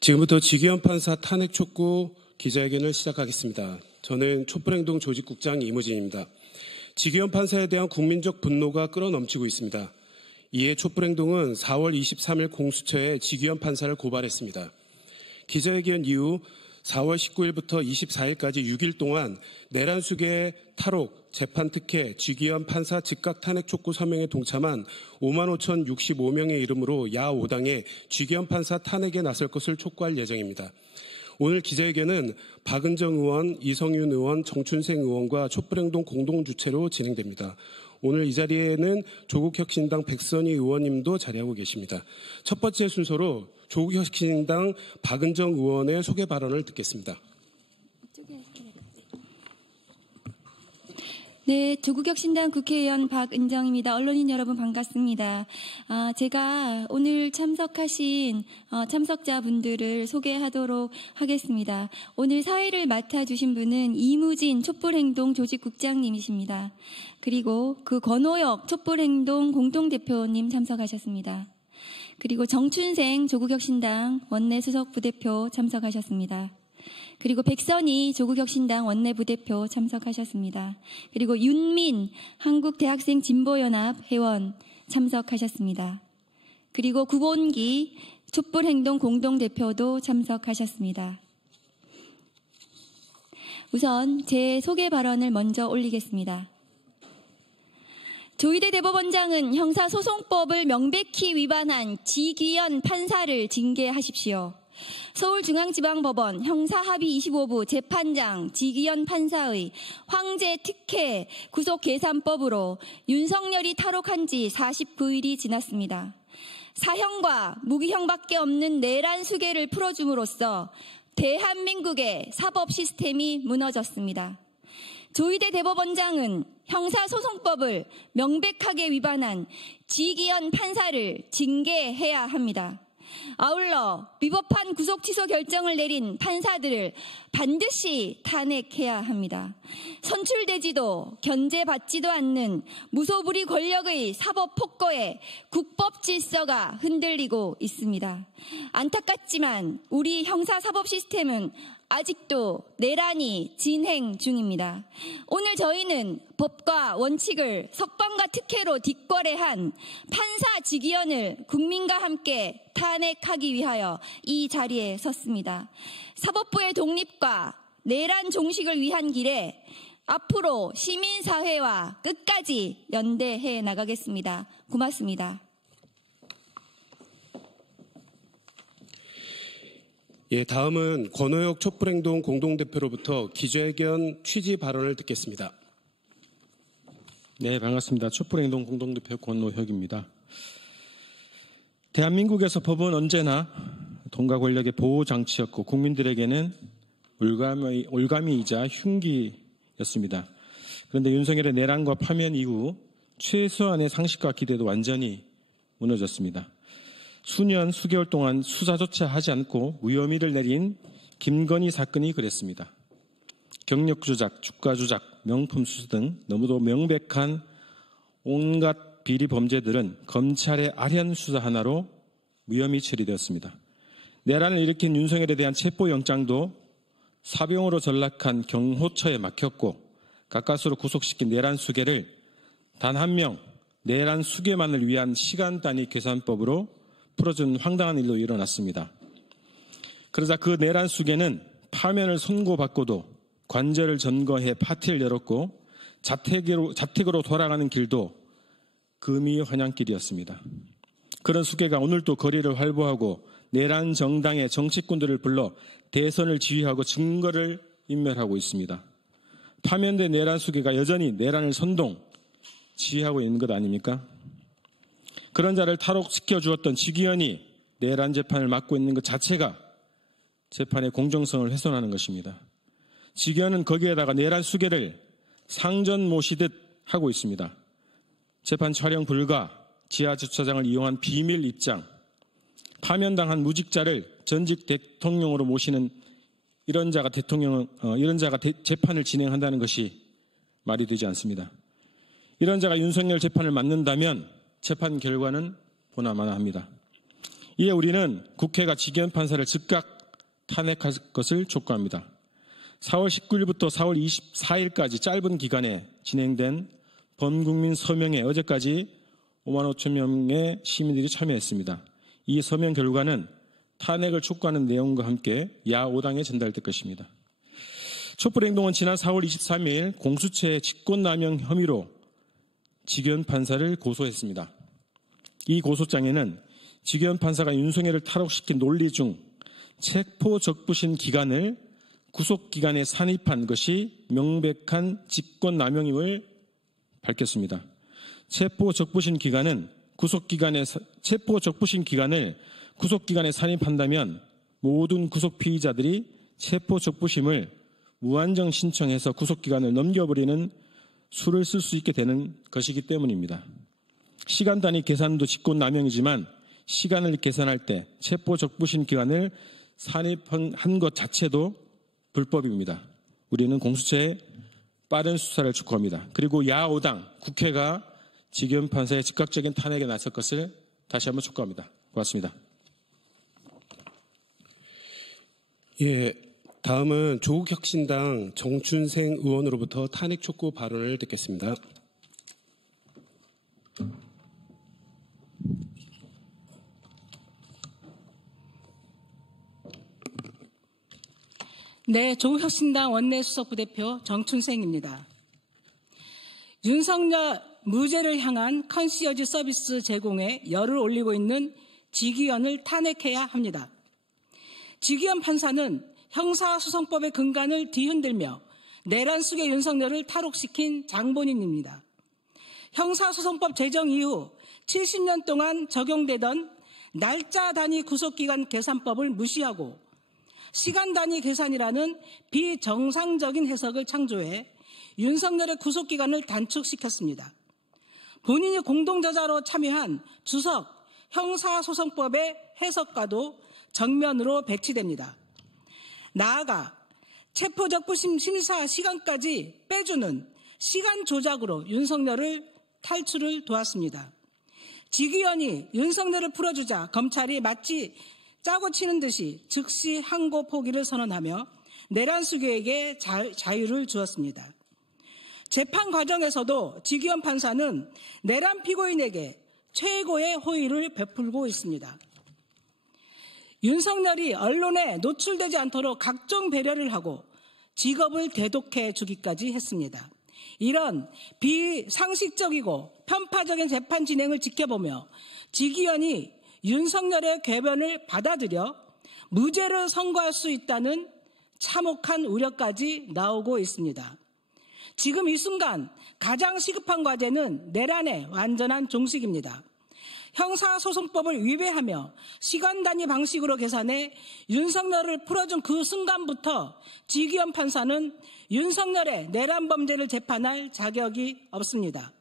지금부터 지기현 판사 탄핵 촉구 기자회견을 시작하겠습니다. 저는 촛불행동 조직국장 이무진입니다. 지기현 판사에 대한 국민적 분노가 끌어넘치고 있습니다. 이에 촛불행동은 4월 23일 공수처에 지기현 판사를 고발했습니다. 기자회견 이후 4월 19일부터 24일까지 6일 동안 내란 수계 탈옥, 재판 특혜, 지기현 판사 즉각 탄핵 촉구 서명에 동참한 55,065명의 이름으로 야5당에 지기현 판사 탄핵에 나설 것을 촉구할 예정입니다. 오늘 기자회견은 박은정 의원, 이성윤 의원, 정춘생 의원과 촛불행동 공동주최로 진행됩니다. 오늘 이 자리에는 조국혁신당 백선희 의원님도 자리하고 계십니다. 첫 번째 순서로 조국혁신당 박은정 의원의 소개 발언을 듣겠습니다. 네, 조국혁신당 국회의원 박은정입니다. 언론인 여러분 반갑습니다. 제가 오늘 참석하신 참석자분들을 소개하도록 하겠습니다. 오늘 사회를 맡아주신 분은 이무진 촛불행동 조직국장님이십니다. 그리고 그 권오혁 촛불행동 공동대표님 참석하셨습니다. 그리고 정춘생 조국혁신당 원내수석부대표 참석하셨습니다. 그리고 백선희 조국혁신당 원내부대표 참석하셨습니다. 그리고 윤민 한국대학생진보연합 회원 참석하셨습니다. 그리고 구본기 촛불행동 공동대표도 참석하셨습니다. 우선 제 소개 발언을 먼저 올리겠습니다. 조희대 대법원장은 형사소송법을 명백히 위반한 지기현 판사를 징계하십시오. 서울중앙지방법원 형사합의 25부 재판장 지기현 판사의 황제 특혜 구속계산법으로 윤석열이 탈옥한 지 49일이 지났습니다. 사형과 무기형밖에 없는 내란 수계를 풀어줌으로써 대한민국의 사법 시스템이 무너졌습니다. 조희대 대법원장은 형사소송법을 명백하게 위반한 지기현 판사를 징계해야 합니다. 아울러 위법한 구속 취소 결정을 내린 판사들을 반드시 탄핵해야 합니다. 선출되지도 견제받지도 않는 무소불위 권력의 사법 폭거에 국법 질서가 흔들리고 있습니다. 안타깝지만 우리 형사사법 시스템은 아직도 내란이 진행 중입니다. 오늘 저희는 법과 원칙을 석방과 특혜로 뒷거래한 판사 지기현을 국민과 함께 탄핵하기 위하여 이 자리에 섰습니다. 사법부의 독립과 내란 종식을 위한 길에 앞으로 시민사회와 끝까지 연대해 나가겠습니다. 고맙습니다. 예, 다음은 권오혁 촛불행동 공동대표로부터 기자회견 취지 발언을 듣겠습니다. 네, 반갑습니다. 촛불행동 공동대표 권오혁입니다. 대한민국에서 법은 언제나 돈과 권력의 보호장치였고 국민들에게는 올가미이자 흉기였습니다. 그런데 윤석열의 내란과 파면 이후 최소한의 상식과 기대도 완전히 무너졌습니다. 수년, 수개월 동안 수사조차 하지 않고 무혐의를 내린 김건희 사건이 그랬습니다. 경력 조작, 주가 조작, 명품 수수 등 너무도 명백한 온갖 비리 범죄들은 검찰의 아련 수사 하나로 무혐의 처리되었습니다. 내란을 일으킨 윤석열에 대한 체포영장도 사병으로 전락한 경호처에 막혔고 가까스로 구속시킨 내란 수계를 단 한 명 내란 수계만을 위한 시간 단위 계산법으로 풀어준 황당한 일도 일어났습니다. 그러자 그 내란 수계는 파면을 선고받고도 관절을 점거해 파티를 열었고 자택으로 돌아가는 길도 금이 환영길이었습니다. 그런 수계가 오늘도 거리를 활보하고 내란 정당의 정치꾼들을 불러 대선을 지휘하고 증거를 인멸하고 있습니다. 파면된 내란 수계가 여전히 내란을 선동, 지휘하고 있는 것 아닙니까? 그런 자를 탈옥시켜 주었던 지기현이 내란 재판을 맡고 있는 것 자체가 재판의 공정성을 훼손하는 것입니다. 지기현은 거기에다가 내란 수계를 상전 모시듯 하고 있습니다. 재판 촬영 불가, 지하 주차장을 이용한 비밀 입장, 파면당한 무직자를 전직 대통령으로 모시는 이런 자가 재판을 진행한다는 것이 말이 되지 않습니다. 이런 자가 윤석열 재판을 맡는다면 재판 결과는 보나마나 합니다. 이에 우리는 국회가 지기현 판사를 즉각 탄핵할 것을 촉구합니다. 4월 19일부터 4월 24일까지 짧은 기간에 진행된 범국민 서명에 어제까지 5만 5천 명의 시민들이 참여했습니다. 이 서명 결과는 탄핵을 촉구하는 내용과 함께 야5당에 전달될 것입니다. 촛불행동은 지난 4월 23일 공수처의 직권남용 혐의로 지기현 판사를 고소했습니다. 이 고소장에는 지기현 판사가 윤석열을 탈옥시킨 논리 중 체포적부심 기간을 구속기간에 산입한 것이 명백한 직권남용임을 밝혔습니다. 체포적부심 기간을 구속기간에 산입한다면 모든 구속피의자들이 체포적부심을 무한정 신청해서 구속기간을 넘겨버리는 수를 쓸 수 있게 되는 것이기 때문입니다. 시간 단위 계산도 직권남용이지만 시간을 계산할 때 체포적부심 기간을 산입한 것 자체도 불법입니다. 우리는 공수처의 빠른 수사를 촉구합니다. 그리고 야5당, 국회가 지기현 판사의 즉각적인 탄핵에 나설 것을 다시 한번 촉구합니다. 고맙습니다. 예, 다음은 조국혁신당 정춘생 의원으로부터 탄핵 촉구 발언을 듣겠습니다. 네, 조국혁신당 원내수석부대표 정춘생입니다. 윤석열 무죄를 향한 컨시어지 서비스 제공에 열을 올리고 있는 지기현을 탄핵해야 합니다. 지기현 판사는 형사소송법의 근간을 뒤흔들며 내란 속의 윤석열을 탈옥시킨 장본인입니다. 형사소송법 제정 이후 70년 동안 적용되던 날짜 단위 구속기간 계산법을 무시하고 시간 단위 계산이라는 비정상적인 해석을 창조해 윤석열의 구속기간을 단축시켰습니다. 본인이 공동저자로 참여한 주석 형사소송법의 해석과도 정면으로 배치됩니다. 나아가 체포적부심 심사 시간까지 빼주는 시간 조작으로 윤석열을 탈출을 도왔습니다. 지기현이 윤석열을 풀어주자 검찰이 마치 짜고 치는 듯이 즉시 항고 포기를 선언하며 내란 수괴에게 자유를 주었습니다. 재판 과정에서도 지기현 판사는 내란 피고인에게 최고의 호의를 베풀고 있습니다. 윤석열이 언론에 노출되지 않도록 각종 배려를 하고 직업을 대독해 주기까지 했습니다. 이런 비상식적이고 편파적인 재판 진행을 지켜보며 지기현이 윤석열의 궤변을 받아들여 무죄를 선고할 수 있다는 참혹한 우려까지 나오고 있습니다. 지금 이 순간 가장 시급한 과제는 내란의 완전한 종식입니다. 형사소송법을 위배하며 시간 단위 방식으로 계산해 윤석열을 풀어준 그 순간부터 지기현 판사는 윤석열의 내란 범죄를 재판할 자격이 없습니다.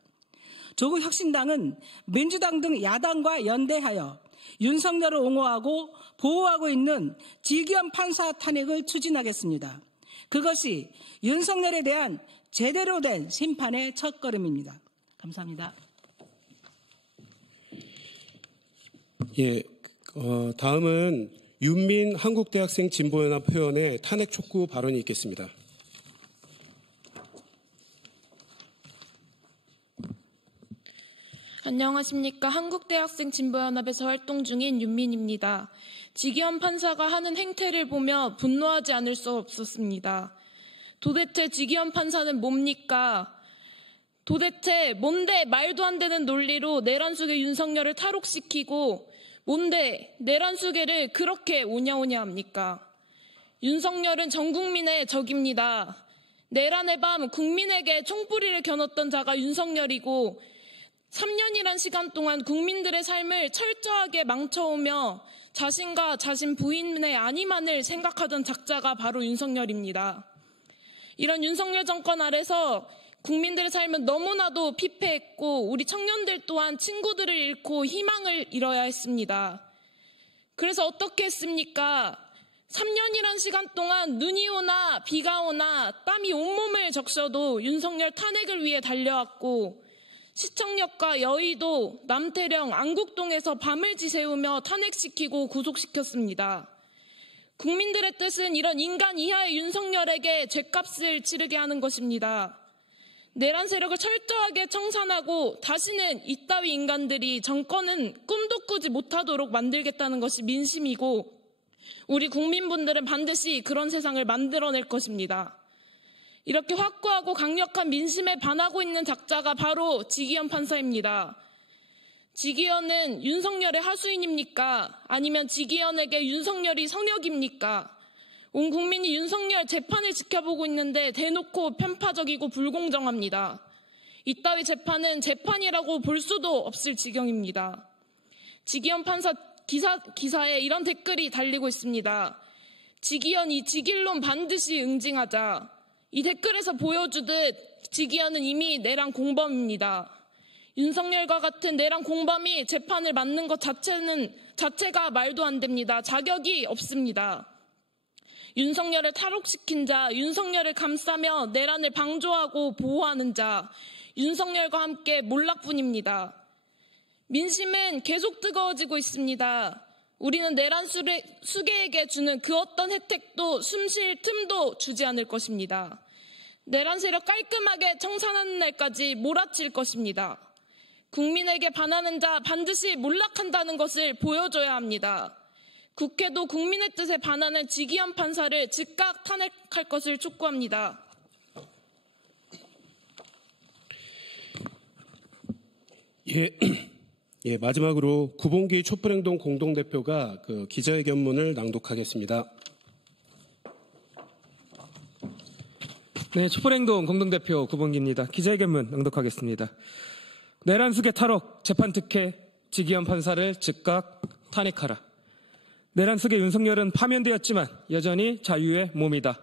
조국혁신당은 민주당 등 야당과 연대하여 윤석열을 옹호하고 보호하고 있는 지기현 판사 탄핵을 추진하겠습니다. 그것이 윤석열에 대한 제대로 된 심판의 첫걸음입니다. 감사합니다. 예, 다음은 윤민 한국대학생 진보연합 회원의 탄핵 촉구 발언이 있겠습니다. 안녕하십니까. 한국대학생 진보연합에서 활동 중인 윤민입니다. 지기현 판사가 하는 행태를 보며 분노하지 않을 수 없었습니다. 도대체 지기현 판사는 뭡니까? 도대체 뭔데 말도 안 되는 논리로 내란 속의 윤석열을 탈옥시키고 뭔데 내란 수괴를 그렇게 오냐오냐 합니까? 윤석열은 전 국민의 적입니다. 내란의 밤 국민에게 총뿌리를 겨눴던 자가 윤석열이고 3년이란 시간 동안 국민들의 삶을 철저하게 망쳐오며 자신과 자신 부인의 안위만을 생각하던 작자가 바로 윤석열입니다. 이런 윤석열 정권 아래서 국민들의 삶은 너무나도 피폐했고 우리 청년들 또한 친구들을 잃고 희망을 잃어야 했습니다. 그래서 어떻게 했습니까? 3년이란 시간 동안 눈이 오나 비가 오나 땀이 온몸을 적셔도 윤석열 탄핵을 위해 달려왔고 시청역과 여의도, 남태령, 안국동에서 밤을 지새우며 탄핵시키고 구속시켰습니다. 국민들의 뜻은 이런 인간 이하의 윤석열에게 죗값을 치르게 하는 것입니다. 내란 세력을 철저하게 청산하고 다시는 이따위 인간들이 정권은 꿈도 꾸지 못하도록 만들겠다는 것이 민심이고 우리 국민분들은 반드시 그런 세상을 만들어낼 것입니다. 이렇게 확고하고 강력한 민심에 반하고 있는 작자가 바로 지기현 판사입니다. 지기현은 윤석열의 하수인입니까? 아니면 지기현에게 윤석열이 성역입니까? 온 국민이 윤석열 재판을 지켜보고 있는데 대놓고 편파적이고 불공정합니다. 이따위 재판은 재판이라고 볼 수도 없을 지경입니다. 지기현 판사 기사에 이런 댓글이 달리고 있습니다. 지기현 이 지길론 반드시 응징하자. 이 댓글에서 보여주듯 지기현은 이미 내란 공범입니다. 윤석열과 같은 내란 공범이 재판을 맡는 것 자체가 말도 안 됩니다. 자격이 없습니다. 윤석열을 탈옥시킨 자, 윤석열을 감싸며 내란을 방조하고 보호하는 자, 윤석열과 함께 몰락뿐입니다. 민심은 계속 뜨거워지고 있습니다. 우리는 내란 수괴에게 주는 그 어떤 혜택도 숨쉴 틈도 주지 않을 것입니다. 내란 세력 깔끔하게 청산하는 날까지 몰아칠 것입니다. 국민에게 반하는 자 반드시 몰락한다는 것을 보여줘야 합니다. 국회도 국민의 뜻에 반하는 지기현 판사를 즉각 탄핵할 것을 촉구합니다. 예, 마지막으로 구봉기 촛불행동 공동대표가 기자회견문을 낭독하겠습니다. 네, 촛불행동 공동대표 구봉기입니다. 기자회견문 낭독하겠습니다. 내란 수괴 탈옥 재판 특혜 지기현 판사를 즉각 탄핵하라. 내란 수괴 윤석열은 파면되었지만 여전히 자유의 몸이다.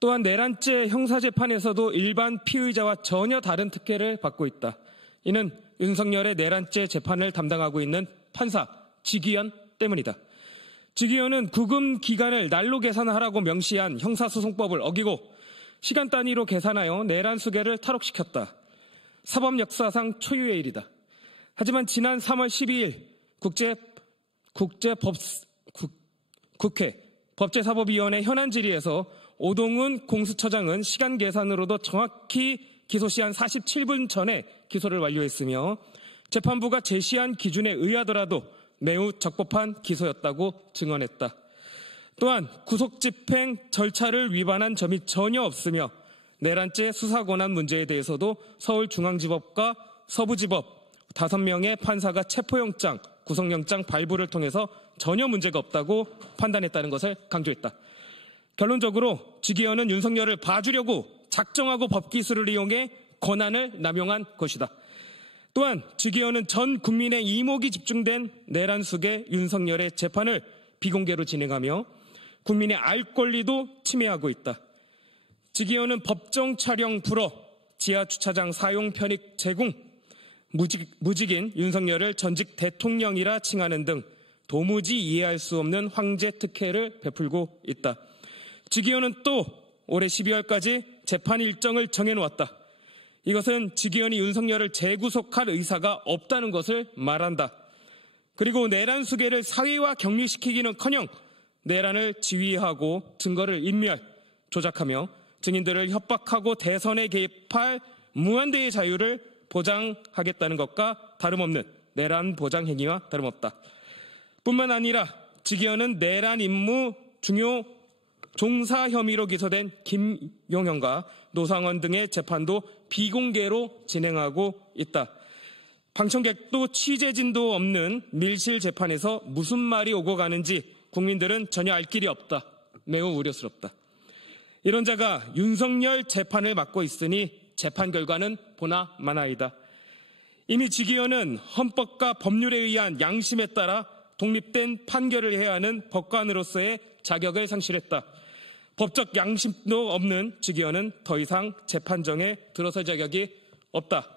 또한 내란죄 형사재판에서도 일반 피의자와 전혀 다른 특혜를 받고 있다. 이는 윤석열의 내란죄 재판을 담당하고 있는 판사 지기현 때문이다. 지기현은 구금 기간을 날로 계산하라고 명시한 형사소송법을 어기고 시간 단위로 계산하여 내란 수괴를 탈옥시켰다. 사법 역사상 초유의 일이다. 하지만 지난 3월 12일 국회 법제사법위원회 현안 질의에서 오동훈 공수처장은 시간 계산으로도 정확히 기소 시한 47분 전에 기소를 완료했으며 재판부가 제시한 기준에 의하더라도 매우 적법한 기소였다고 증언했다. 또한 구속집행 절차를 위반한 점이 전혀 없으며 내란죄 수사권한 문제에 대해서도 서울중앙지법과 서부지법 5명의 판사가 체포영장, 구속영장 발부를 통해서 전혀 문제가 없다고 판단했다는 것을 강조했다. 결론적으로 지기현은 윤석열을 봐주려고 작정하고 법기술을 이용해 권한을 남용한 것이다. 또한 지기현은 전 국민의 이목이 집중된 내란 수괴 윤석열의 재판을 비공개로 진행하며 국민의 알 권리도 침해하고 있다. 지기현은 법정 촬영 불허, 지하주차장 사용 편익 제공, 무직인 윤석열을 전직 대통령이라 칭하는 등 도무지 이해할 수 없는 황제 특혜를 베풀고 있다. 지기현은 또 올해 12월까지 재판 일정을 정해놓았다. 이것은 지기현이 윤석열을 재구속할 의사가 없다는 것을 말한다. 그리고 내란 수괴를 사회화 격리시키기는커녕 내란을 지휘하고 증거를 인멸, 조작하며 증인들을 협박하고 대선에 개입할 무한대의 자유를 보장하겠다는 것과 다름없는 내란 보장 행위와 다름없다. 뿐만 아니라 지기현은 내란 임무 중요 종사 혐의로 기소된 김용현과 노상원 등의 재판도 비공개로 진행하고 있다. 방청객도 취재진도 없는 밀실 재판에서 무슨 말이 오고 가는지 국민들은 전혀 알 길이 없다. 매우 우려스럽다. 이런 자가 윤석열 재판을 맡고 있으니 재판 결과는 보나 마나이다. 이미 지기현은 헌법과 법률에 의한 양심에 따라 독립된 판결을 해야 하는 법관으로서의 자격을 상실했다. 법적 양심도 없는 지기현은 더 이상 재판정에 들어설 자격이 없다.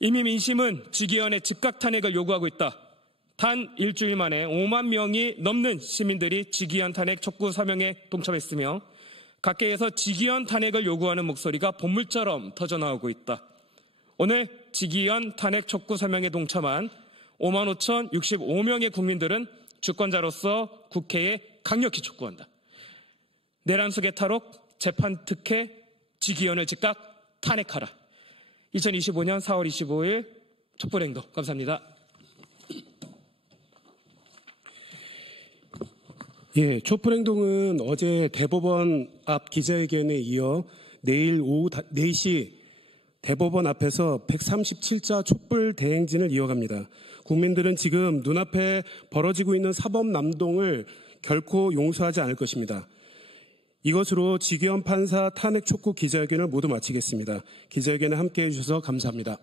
이미 민심은 지기현의 즉각 탄핵을 요구하고 있다. 단 일주일 만에 5만 명이 넘는 시민들이 지기현 탄핵 촉구 사명에 동참했으며 각계에서 지기현 탄핵을 요구하는 목소리가 본물처럼 터져나오고 있다. 오늘 지기현 탄핵 촉구 서명에 동참한 55,065명의 국민들은 주권자로서 국회에 강력히 촉구한다. 내란 속의 탈옥, 재판 특혜, 지기현을 즉각 탄핵하라. 2025년 4월 25일 촛불행동. 감사합니다. 예, 촛불행동은 어제 대법원 앞 기자회견에 이어 내일 오후 4시 대법원 앞에서 137자 촛불 대행진을 이어갑니다. 국민들은 지금 눈앞에 벌어지고 있는 사법남동을 결코 용서하지 않을 것입니다. 이것으로 지기현 판사 탄핵 촉구 기자회견을 모두 마치겠습니다. 기자회견에 함께해 주셔서 감사합니다.